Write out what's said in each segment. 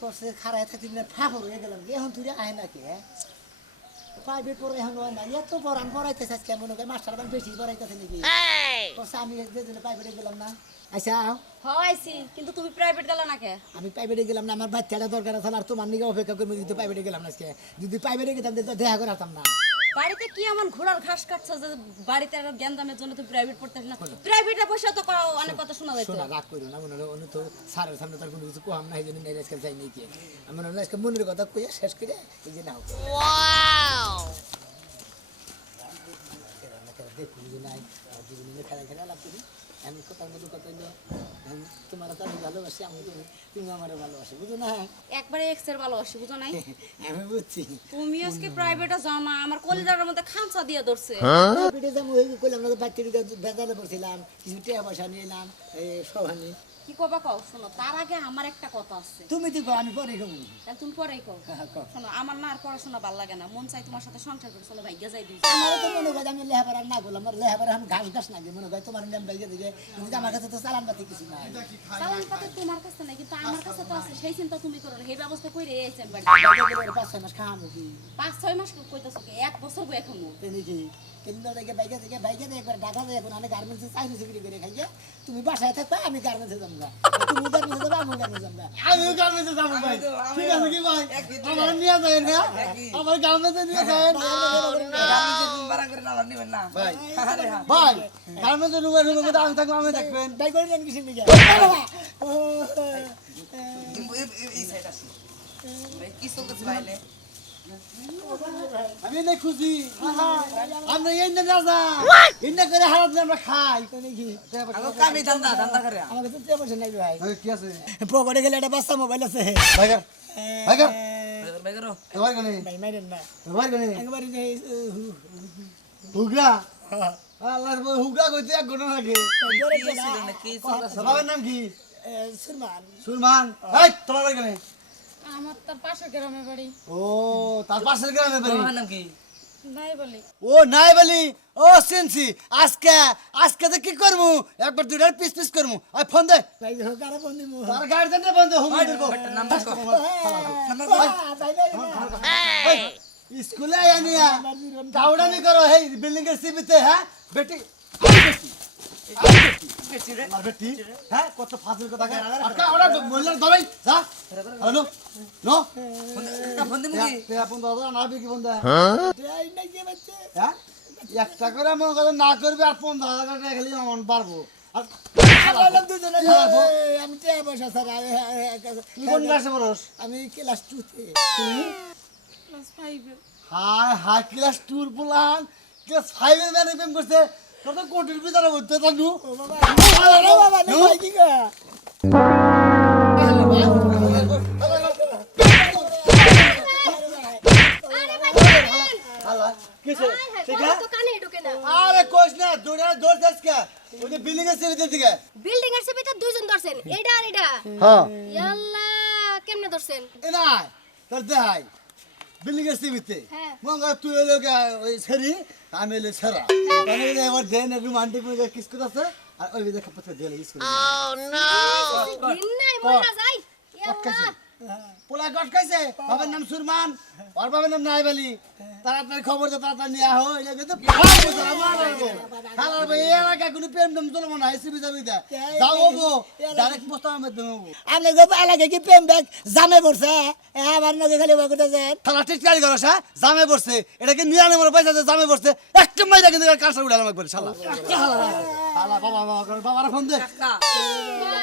করছে খারায় থাকতে না ফাঁকর হয়ে গেলাম। এখন তুই আয় নাকি প্রাইভেট পড়ে এখন হয় না। এত পড়ান পড়াইতেছে আজকে মনে করে মাস্টার আবার বেশি পড়াইতেছে নাকি? করছে আমি যে প্রাইভেটে গেলাম না। আচ্ছা হয়েছি হয়ছি কিন্তু তুমি প্রাইভেট গেল না কে? আমি প্রাইভেটে গেলাম না আমার বাচ্চাটা দরকার আছে আর তোমার নিকে অপেক্ষা করব যদি প্রাইভেটে গেলাম না আজকে। যদি প্রাইভেটে গেতাম দেখা করে দেখা করাতাম না। বাড়িতে কি এমন ঘোড়ার ঘাস কাটছ যে বাড়িতে আর জ্ঞান দামের জন্য তুমি প্রাইভেট পড়তে না? প্রাইভেটে বসে তো পাও অনেক কথা শোনা যায় শোনা রাগ কইরো না মনে হয় অন্য তো স্যারের সামনে তার কোনো কিছু কোহাম না এই জন্য মেরে আজকে যাই নাই কি আমি মনে হলো আজকে মনের কথা কইয়া শেষ করে এই যে নাও। দেখুন যে নাই জীবনে খেলা খেলা লাভ করি। আমি কথার মধ্যে কথা হইল? তোমার তো আমি ভালোবাসি আমি তো তুমি আমার ভালোবাসি বুঝো না? একবারে এক্সের ভালোবাসি বুঝো নাই? আমি বুঝছি। তুমি আজকে প্রাইভেটে যাও না আমার কলিজার মধ্যে খাঁচা দিয়ে ধরছে। পিঠে যাব ওই কইলাম না বাচ্চাটিকে বেজালে পড়ছিলাম কিছু টাকা পয়সা নিয়ে এলাম এই সব আনি। কি কবা কও? শোনো তার আগে আমার একটা কথা আছে। তুমি তো কও, আমি পরে কম তাহলে তুমি পরেই কও। হ্যাঁ, শোনো আমার না আর পড়াশোনা ভালো লাগে না। মন চাই তোমার সাথে সংসার করে চলো ভাইয়া যাই দিই আমার তো মনে হয় আমি লেহাপাড়া না করলাম আমার লেহাপাড়া আমি ঘাস ঘাস না মনে হয় তোমার নাম বাইকে দিকে কিন্তু আমার কাছে তো চালান পাতি কিছু নাই। চালান পাতে তোমার কাছে নাই কিন্তু আমার কাছে তো আছে সেই চিন্তা তুমি করো না এই ব্যবস্থা করে এসেছেন বাড়ি পাঁচ ছয় মাস খাওয়াবো কি? পাঁচ ছয় মাস কইতাছো কি? এক বছর বই এখনও। তেনে কি? কিন্তু দেখে বাইকে থেকে বাইকে দিয়ে একবার ঢাকা দিয়ে এখন আমি গার্মেন্টসে চাইনি চাকরি করে খাইয়ে তুমি বাসায় থাকবে আমি গার্মেন্টসে যাব। তুমি গার্মেন্টসে যাবে আমি গার্মেন্টসে যাব আমিও গার্মেন্টসে যাব ভাই ঠিক আছে কি ভাই? আমার নিয়ে যায় না আমার গার্মেন্টসে নিয়ে যায় ভাই ভাই গার্মেন্টসে রুমে রুমে মধ্যে আমি থাকব আমি থাকবেন তাই করে নেন কিছু নিকে ও আমি এনে খুশি আমরা এই না রাজা এনে করে হারাত আমরা খাই। কামি ধান্দা ধান্দা করে কাছে টাকা পয়সা নাই ভাই। ভাই, কি আছে? পকেটে গেলে একটা বাচ্চা মোবাইল আছে। ভাইগার ভাইগার বেগরো ভাই গানে ভাই মাইরেন না। ভাই গানে একবারে যে হুগরা? আল্লাহর বই হুগরা কইতে এক ঘটনা লাগে। কি না নাম কি? সুরমান। সুলমান এই তোমার বাড়ি গানে আমার তার পাশের গ্রামে বাড়ি। ও তার পাশের গ্রামে বাড়ি? তোমার নাম কি? নাই বলি। ও নাই বলি? ও সিনসি আজকে আজকে তো কি করব? একবার দুইটার পিস পিস করব। আর ফোন দে। বন্ধু তার গার্জেন বন্ধ হুম। দিব স্কুলে আয়া নিয়া দাউড়ানি করো হেই বিল্ডিং এর সিবিতে হ্যাঁ বেটি। হ্যাঁ কত ফাজিল কথা হ্যালো নো একটা করে করে না করবে আর পনেরো হাজার টাকা আমার পারব আমি ক্লাসে টুতে হাই হাই ক্লাস টুর প্লান ক্লাস ফাইভের ম্যানে প্রেম করছে। তোর কোটির ভিতরে ভর্তি থাকব বাবা ভাই কি গা? আরে কোচ না দৌড়ে দৌড় যাস কে? ওই যে বিল্ডিং এর সিবিতে দিকে। বিল্ডিং এর সেবিতে দুইজন ধরছেন এইটা আর এটা হ্যাঁ। ইয়াল্লা কেমনে ধরছেন? এ নাই তোর দেখাই বিল্ডিং এর সিবিতে হ্যাঁ। মঙ্গ তুই এলো ওই সেরি আমি এলো সেরা তাহলে এবার দেন রোমান্টিক কিস করতেছে আর ওই দেখে পথে দিয়ে স্কুল দিন নাই মরা যাই ইয়াল্লা পোলা গট খাইছে? বাবার নাম সুরমান ওর বাবার নাম নাইবালি তাড়াতাড়ি খবর দে তাড়াতাড়ি নিয়ে আহ এটা কিন্তু খালার ভাই এই এলাকায় কোনো প্রেম টেম চলবো না এসিবি যাবি দে যাও হব ডাইরেক্ট পোস্টার মাধ্যমে হব আপনি গো এলাকে কি প্রেম ব্যাগ জামে পড়ছে? আমার নগে খালি বই করতেছে খালা ঠিক গাড়ি করো হ্যাঁ? জামে পড়ছে। এটাকে নিরানব্বই পয়সা জামে পড়ছে? একটা মাইরা কিন্তু কালসার শালা। শালা বাবা বাবা করে বাবার ফোন দে।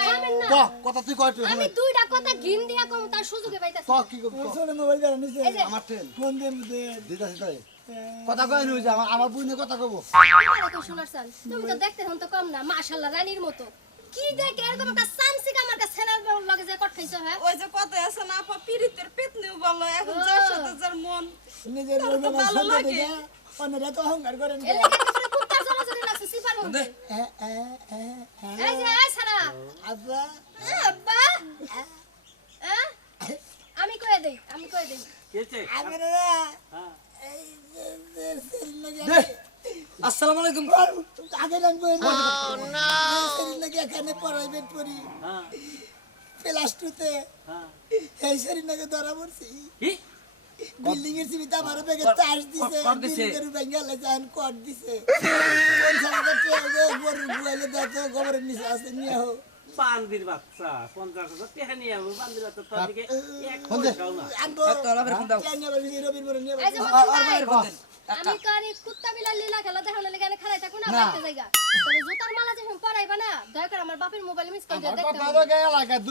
থামেন না ক কথা তুই কয় তুই আমি দুইটা কথা ঘিন দিয়া কম তার সুযোগে পাইতাছি। ক কি ক। ছোট মোবাইল করে নিছে আমার ট্রেন ফোন দিয়ে দিতে দিদা দিদা কথা কয় নি যে আমার কথা কব। তুমি তো দেখতে হন তো কম না মাশাআল্লাহ রানীর মতো। কি দেখে এরকম একটা সানসিক আমার কাছে সেনার লগে যে কট খাইছো হ্যাঁ? ওই যে কথা আছে না আপা পিরিতের পেতনিও ভালো এখন যার সাথে যার মন। নিজের তোর তো রোগে ভালো লাগে। অন্যরা তো অহংকার করেন আমি কয়ে দেই আমি কয়ে দেই নাকি আসসালামু আলাইকুম আগে রাখব নাকি এখানে প্রাইভেট পড়ি ক্লাস টুতে এই শরীরটাকে ধরা পড়ছি কি বিল্ডিং এর সিমিতে আমার ব্যাগে চার্জ দিছে কর? বিল্ডিং এর কর দিছে কোন সালাতে টেগে গরু গুয়ালে দাও গোবরের নিচে আছে নিয়ে হো বান্দির বাচ্চা পঞ্চাশ হাজার টাকা নিয়ে যাব বান্দির বাচ্চা তোর দিকে এক। পয়সাও না আনব তোর ফোন দাও। নিয়ে যাব রবির নিয়ে ভাই, আর ফোন। আমি এই কুত্তা বিড়াল লীলা খেলা দেখানো লেগে এখানে খেলাই থাকব না। বাইতে জায়গা তবে জুতার মালা যখন পরাইবা না দয়া করে আমার বাপের মোবাইল মিস করে আমার দেখতে কথা হবে। হলো এলাকায়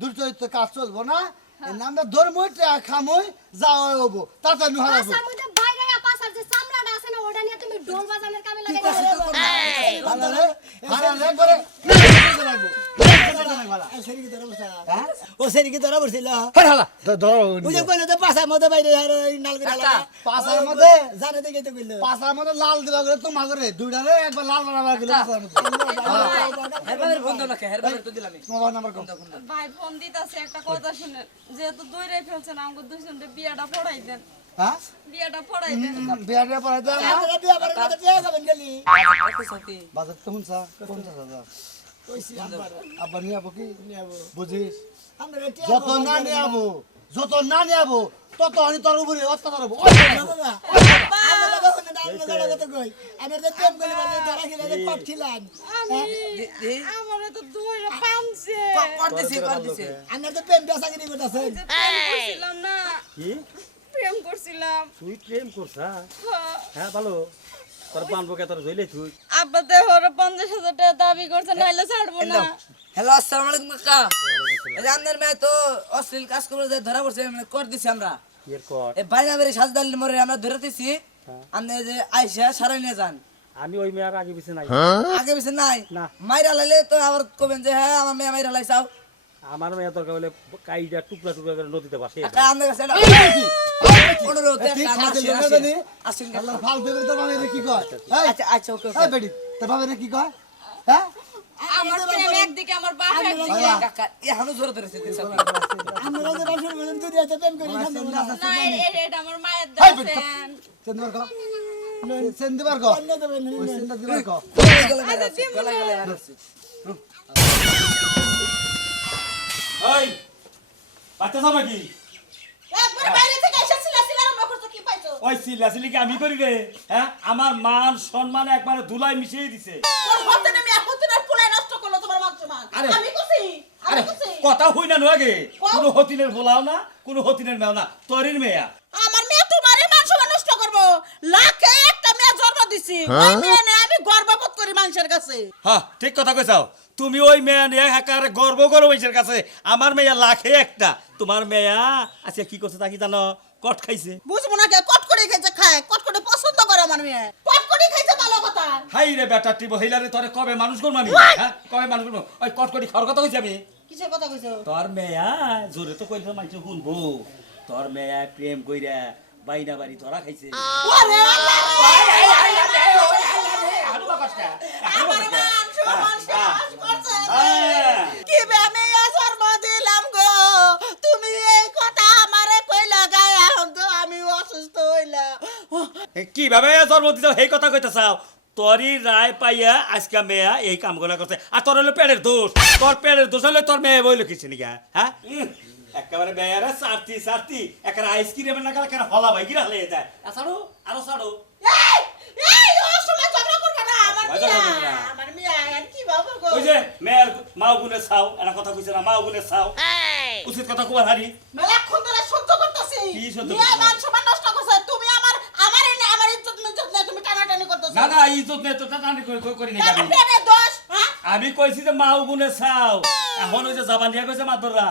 দুর্চরিত্র কাজ চলবো না নামটা ধর্মই খামই যাওয়া হব। তাতে আমি হারাবো। পাশার মধ্যে বাইরে আর পাশার যে চামড়াটা আছে না ওটা নিয়ে তুমি ঢোল বাজানোর কামে লাগে হ্যাঁ? ও সেরিকে ধরা পড়ছিল বুঝে কইলো তো পাশার মধ্যে বাইরে নাল করে পাশার মধ্যে জানে দেখে হ্যাঁ আব্বা নিয়ে আবো কি? বুঝিস? আমরা যত না নিয়ে আবো যত না নিয়ে আবো তত আমি তোর উপরে অত্যাচার হব। আমি আমারে তো দৈরা পামছে কর দিছে কর দিছে যে প্রেম করছিলাম না। কি? প্রেম করছিলাম। তুই প্রেম করছা? হ্যাঁ। হ্যাঁ ভালো তোর বানবো কে তোর জইলে তুই। আব্বা দেহর পঞ্চাশ হাজার টাকা দাবি করছে নাইলে ছাড়বো না। হ্যালো আসসালামু আলাইকুম কাকা। এই যে আপনার মেয়ে তো অশ্লীল কাজ করে যে ধরা পড়ছে মানে কর দিছি আমরা। এর কর। এই বাইনা বেরি সাজদাল মরে আমরা ধরে দিছি। আপনি যে আইসা সারাই নিয়ে যান। আমি ওই মেয়ের আগে পিছে নাই। আগে বেশি নাই? না। মাইরা লাইলে তো আবার কবেন যে হ্যাঁ আমার মেয়ে মাইরা লাইছাও আমার মেয়ে তোর বলে কাইটা টুকরা টুকরা করে নদীতে বাসে কাকা আপনার কাছে কি? কয়? আচ্ছা আচ্ছা ওকে এই তোর বাবা কি কয়? হ্যাঁ? আমার প্রেম একদিকে আমার বাপ একদিকে। কাকা এখনও জোরে ধরেছে দিন সকালে। না এ- এটা আমার মায়ের এই বেটি, দাসেন সেন্দিবার কো সেন্দিবার কো সেন্দিবার কো আছে, গলায় গলায় বাচ্চা সব কি? একবার বাইরে থেকে ওই সিলিকে আমি করি রে হ্যাঁ? আমার মান সম্মান একবারে ধুলাই মিশিয়ে দিছে। তোমার আরে। আমি কইছি আরে কথা হই না কোনো হতিনের বলাও না কোনো হতিনের মেও না তোরির মেয়া। আমার মেয়ে তোমারই মান সম্মান নষ্ট করব। লাখে একটা মেয়ে জন্ম দিছি। ওই মেয়ে নিয়ে আমি গর্ববোধ করি মানুষের কাছে। হ্যাঁ ঠিক কথা কইছাও তুমি ওই মেয়া নিয়ে একারে গর্ব করো ওইসের কাছে। আমার মেয়া লাখে একটা। তোমার মেয়া আচ্ছা কি করছে তা কি জানো? কট খাইছে বুঝব না কে কটকড়ি খাইছে খায় কটকড়ি পছন্দ করে আমার মেয়ে কটকড়ি খাইছে ভালো কথা হাই রে বেটা টিব হইলারে তোরে কবে মানুষ করব আমি হ্যাঁ কবে মানুষ করব ওই কটকটি খাওয়ার কথা কইছি আমি কিসের কথা কইছো তোর মেয়া জোরে তো কইছে মাইছে শুনব তোর মেয়া প্রেম কইরা বাইনা বাড়ি তোরা খাইছে ওরে আল্লাহ রে আমার মান সম্মান কীভাবে জন্ম দিছ সেই কথা কইতে চাও? তোরই রায় পাইয়া আজকে মেয়া এই কামগুলা করছে। আর তোর হলো পেটের দোষ। তোর পেটের দোষ হলে তোর মেয়ে বই লিখিছে নাকি হ্যাঁ? উম, একেবারে মেয়েরা সারতি সারতি। একেবারে আইসক্রিমের নাগাল একেবারে হলা ভাই গিরা হলে যায়। আর ছাড়ো আরও মেয়ের মাও গুনে চাও এটা কথা কইছে না মাও গুনে চাও উচিত কথা কুমার হারি। মেলাক্ষণ ধরে সহ্য করতেছি। কি সহ্য মিয়া করতেছো? মান সম্মান নষ্ট করছে তুমি আমার আমার এনে আমার ইজ্জত ইজ্জত নিয়ে তুমি টানাটানি করতেছো না না ইজ্জত নেই তো টানি করি আমি হ্যাঁ? আমি কইছি যে মাও গুনে চাও। এখন ওই যে জাবান দিয়া কইছে মাদররা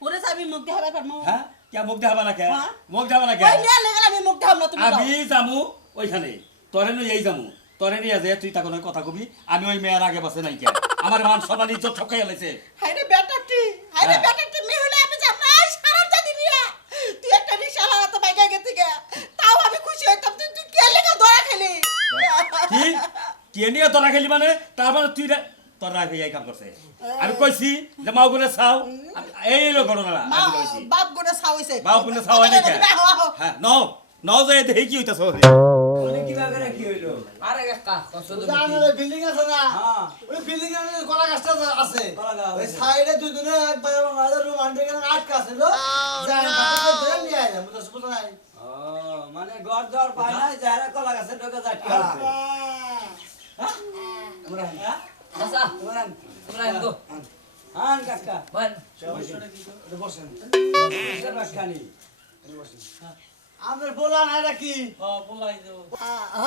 ওরে যাবি মুখ দেখাবে পারমু হ্যাঁ? কে মুখ দেখাবা না কে? হ্যাঁ? মুখ দেখাবা না কে? ওই নিয়ে আমি মুখ দেখাব না তুমি আমি যামু ওইখানে। তরে নই এই যামু। তরে নিয়ে যে তুই তাকে কথা কবি আমি ওই মেয়ের আগে বসে নাই কে? আমার মান সম্মান ইজ্জত ঠকাই লাইছে। বেটাটি হ্যাঁ। মেয়ে হলে আমি যাব না আই সারাম জানি নিয়া তুই একটা রিকশা লাগাতে বাইকে গেতে গে তাও আমি খুশি হইতাম তুই তুই কে লেগে ধরা খেলি কি কে নিয়ে তোরা খেলি মানে? তার মানে তুই তোর এই কাম করছে আমি কইছি যে মাও গুনে চাও? এই লো ঘটনা আমি কইছি বাপ গোটা ছাউইছে মাও গুনে চাও হয় না হ্যাঁ হ্যাঁ নাও ন যায় দেখি কি হইতাছ আরে কাকা কষ্ট তো জানালে বিল্ডিং আছে না? ওই বিল্ডিং এর কলা গাছটা আছে ওই সাইডে দুই দিনে একবার আমাদের রুম আন্ডে গেলে আটকা ছিল যাই ভাবে ধরে নিয়ে আইলাম বুঝছ বুঝছ নাই। মানে ঘর দর পায় না যারা কলা গাছে ঢোকে যায়। কাকা বল নাই নাকি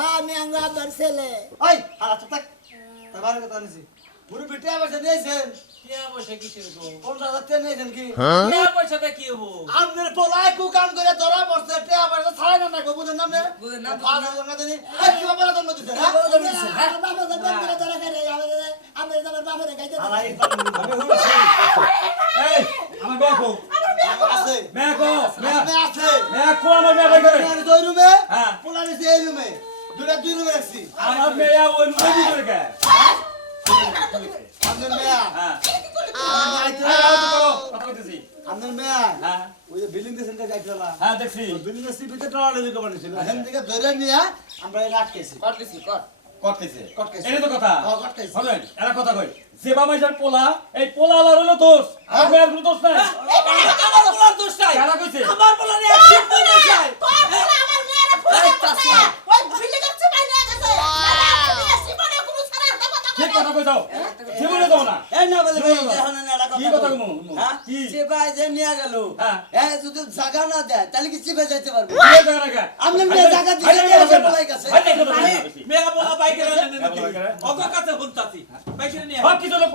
আমি আমরা আবার ছেলে। ওই, হালা তো থাক। তার কথা নিছি বুড়ি বিটিয়া বসে নিয়েছেন পঞ্চাশ হাজার টাকা নিয়েছেন কি? আপনার পোলায় কু কাম করে ধরা পড়ছে টেয়া পয়সা ছাড়াই না না গো বুঝেন না আপনি? বুঝেন না। পাঁচ হাজার টাকা দিনি এই কি জন্ম হ্যাঁ? তো করে ধরা আমার বাবারে। এই আমার আছে। কো আছে। আমার করে। দুই রুমে? হ্যাঁ। রুমে। দুটা দুই রুমে রাখছি। আমার মেয়ে ওই কি করে কে? যে বিল্ডিং দিয়েছেন যাইতলা হ্যাঁ আমরা হ্যাঁ, পোলা এই পোলা আলার হলো দোষ আর মেয়ের কোনো দোষ নাই। আমার বলার দোষ নাই। আমার তোর আমার মেয়েরা ফুলে এই গেছে। চাচা। ওই বিল্ডিংয়ের চিপাই নিয়ে গেছে। আমার মেয়ে জীবনে কোনো ছাড়া একটা কথা কথা কই দাও জীবনে দাও না এই না বলে ভাই এখন না কি কথা কথা কই। হ্যাঁ কি সে যে নিয়ে গেল হ্যাঁ। হ্যাঁ যদি জায়গা না দেয় তাহলে কি চিপে যাইতে পারবে কি কথা রাখা আপনার মেয়ে জায়গা দিছে, নিয়ে আসে পোলাই কাছে। মেয়া বলা বাইকে মেয়া বলা বাইকে রে। অগ কাছে হুনতাছি বাইকে নিয়ে সব লোক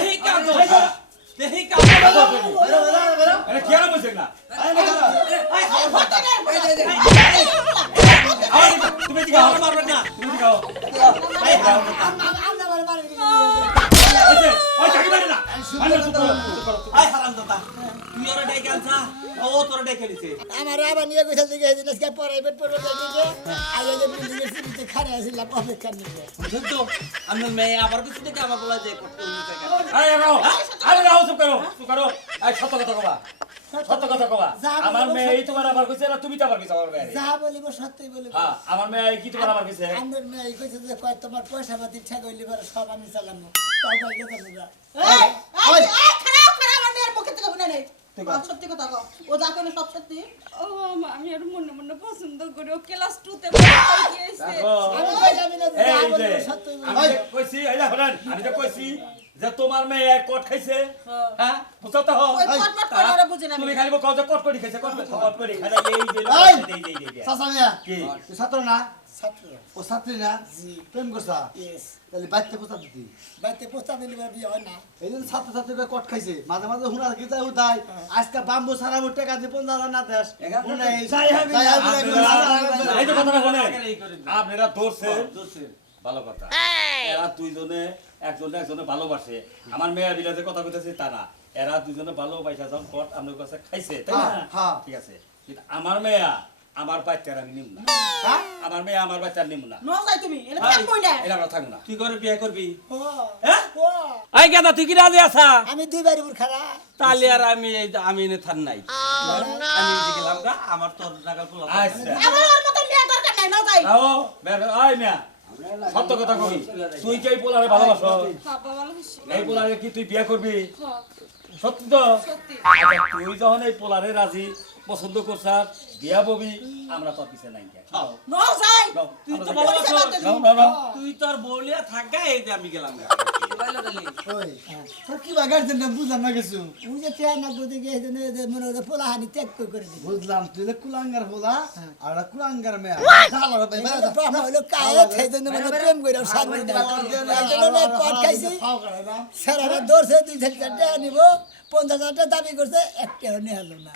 এই কাজ দেহি কাজ বেরো বেরো বেরো এটা কি আর বলছেন না আরে না কেন? আবার দিকা, তুমি দিকা আমার মারবেন না আম- আমরা আবার নিয়ে গেছে দিকে এই জিনিস প্রাইভেট পড়বে দিকে আগে যে বিল্ডিংয়ের সিটিতে খাড়া আছিলাম অপেক্ষা নিতে বুঝছ আপনার মেয়ে আবার কিছু থেকে আমার বলা যে করতে নিতে আরে রাও আরে রাও চুপ করো চুপ করো এই সত্য কথা কবা সত্য কথা কবা। আমার মেয়ে এই তোমার আবার কইছে না তুমি তো আবার কইছো আমার মেয়ে। যা বলিব সত্যই বলিব। হ্যাঁ আমার মেয়ে কি তোমার আবার কইছে? আমার মেয়ে কইছে যে কয় তোমার পয়সা পাতি ঠেক হইলে পরে সব আমি চালাম। তাও পাইলে তো বুঝা এই, এই, খারাপ, খারাপ, আমার মেয়ের মুখের থেকে শুনে নেই। আর সত্যি কথা কও। ও যা কইলো সব সত্যি। ও মা, আমি আর মনে মনে পছন্দ করি ও ক্লাস টুতে পড়তে গিয়েছে আমি কইলাম না যা বলিব সত্যই বলিব। আমি কইছি এই না, আমি যে কইছি যে তোমার মেয়ে কট খাইছে হ্যাঁ। বুঝছ তো? ওই পটপট করে ওরা বুঝি না আমি। তুমি খালি কও যে কট করে খাইছে কট করে কট করে খাইছে। এই যে এই! এই! এই যে মিয়া কি? ছাত্র না? ছাত্র। ও ছাত্রী না? প্রেম করছা? ইয়েস। তাহলে বাচ্চা পোষা দিতি। বাইতে প্রস্তাব দিলে বিয়ে হয় না। এই জন্য ছাত্র ছাত্রীরা কট খাইছে। মাঝে মাঝে হুনার গীতা উঠাই আজকে বাম্বু সারা মুখ টাকা দিয়ে পঞ্চাশ না দেশ। হুনাই যাই যাই হবে এই কথাটা বলে আপনারা ধরছে ভালো কথা। এরা দুইজনে একজনে একজনে ভালোবাসে। আমার মেয়ে বিলাতে কথা কইতেছে তা না। এরা দুইজনে ভালোবাসা যখন কট আপনার কাছে খাইছে তাই না? হ্যাঁ, হ্যাঁ। ঠিক আছে। কিন্তু আমার মেয়া আমার বাচ্চার আমি নিম না। হ্যাঁ? আমার মেয়ে আমার বাচ্চার নিম না। ন যাই তুমি, এনে থাকবোই না। এটা আমরা থাকব না। তুই করে বিয়ে করবি? ও হ্যাঁ? আই গেদা তুই কি রাজি আছা? আমি দুই বাড়ি বুর খারা। তাহলে আর আমি এই আমি এনে থান নাই। আমি এই গেলাম গা আমার তোর নাগাল পোলা। আচ্ছা। আমার ওর মতন মেয়ে দরকার নাই, ন যাই। আও বের- আয় মিয়া। সত্য কথা কবি। তুই কি এই পোলারে ভালোবাসো? বাবা ভালোবাসি। এই পোলারে কি তুই বিয়ে করবি? হ্যাঁ, সত্যি তো? সত্যি। আচ্ছা, তুই যখন এই পোলারে রাজি পছন্দ করছাস বিয়া ববি আমরা তোর পিছে নাই তুই তো তোর বউলিয়া থাকা এই যে আমি গেলাম বুঝলাম মনে হয় পোলা তুই কুলাঙ্গার বলা আর কুলাঙ্গার মেয়া। তো সারা রাত দুই থেকে নিব পঞ্চাশ হাজার দাবি করছে একটা হলো না।